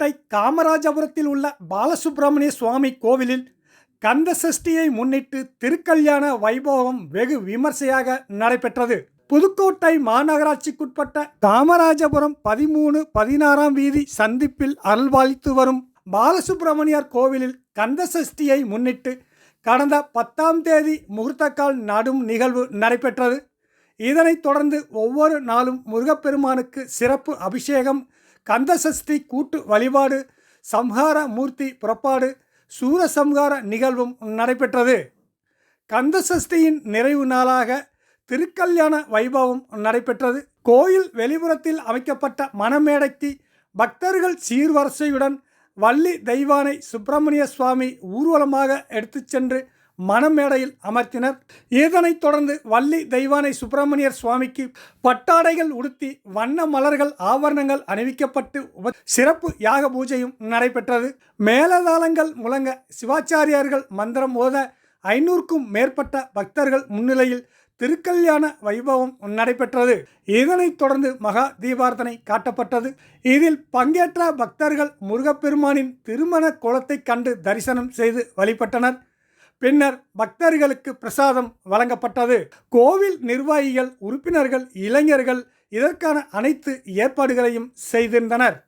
புதுக்கோட்டை காமராஜபுரத்தில் உள்ள பாலசுப்பிரமணிய சுவாமி கோவிலில் கந்த சஷ்டியை முன்னிட்டு திருக்கல்யாண வைபவம் வெகு விமர்சையாக நடைபெற்றது. புதுக்கோட்டை மாநகராட்சிக்குட்பட்ட காமராஜபுரம் 13, 16ஆம் வீதி சந்திப்பில் அருள்பாலித்து வரும் பாலசுப்பிரமணியர் கோவிலில் கந்த சஷ்டியை முன்னிட்டு கடந்த 10ஆம் தேதி முகூர்த்தக்கால் நடும் நிகழ்வு நடைபெற்றது. இதனைத் தொடர்ந்து ஒவ்வொரு நாளும் முருகப்பெருமானுக்கு சிறப்பு அபிஷேகம், கந்த சஷ்டி கூட்டு வழிபாடு, சம்ஹார மூர்த்தி புறப்பாடு, சூரசம்ஹார நிகழ்வும் நடைபெற்றது. கந்த சஷ்டியின் நிறைவு நாளாக திருக்கல்யாண வைபவம் நடைபெற்றது. கோயில் வெளிப்புறத்தில் அமைக்கப்பட்ட மணமேடைக்கு பக்தர்கள் சீர்வரிசையுடன் வள்ளி தெய்வானை சுப்பிரமணிய சுவாமி ஊர்வலமாக எடுத்துச் சென்று மணமேடையில் அமர்த்தினர். இதனைத் தொடர்ந்து வள்ளி தெய்வானை சுப்பிரமணியர் சுவாமிக்கு பட்டாடைகள் உடுத்தி வண்ண மலர்கள் ஆபரணங்கள் அணிவிக்கப்பட்டு சிறப்பு யாக பூஜையும் நடைபெற்றது. மேலதாளங்கள் முழங்க சிவாச்சாரியார்கள் மந்திரம் ஓத 500க்கும் மேற்பட்ட பக்தர்கள் முன்னிலையில் திருக்கல்யாண வைபவம் நடைபெற்றது. இதனைத் தொடர்ந்து மகா தீபார்த்தனை காட்டப்பட்டது. இதில் பங்கேற்ற பக்தர்கள் முருகப்பெருமானின் திருமண கோலத்தை கண்டு தரிசனம் செய்து வழிபட்டனர். பின்னர் பக்தர்களுக்கு பிரசாதம் வழங்கப்பட்டது. கோவில் நிர்வாகிகள், உறுப்பினர்கள், இளைஞர்கள் இதற்கான அனைத்து ஏற்பாடுகளையும் செய்திருந்தனர்.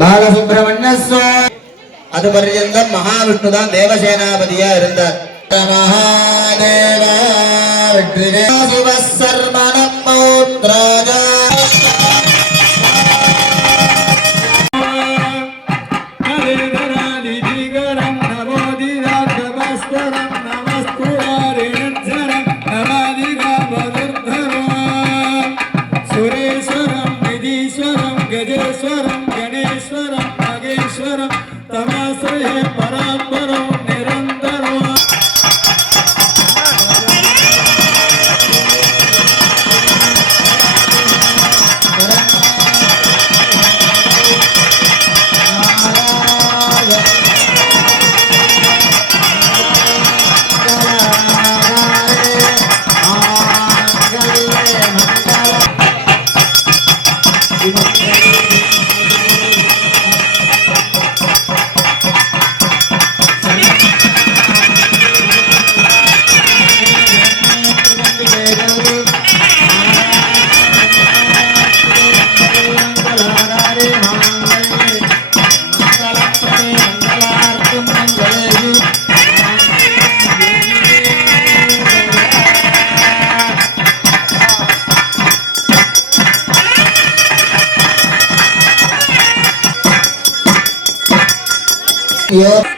பாலசுப்பிரமணிய சுவாமி அது பர்யந்தம் மகாவிஷ்ணு தான் தேவசேனாபதியா இருந்தார். மகாதேவ గజేశ్వరం గణేశ్వరం నాగేశ్వరం తమాశ్రయ పరాత్పరం నిరంతరం Yo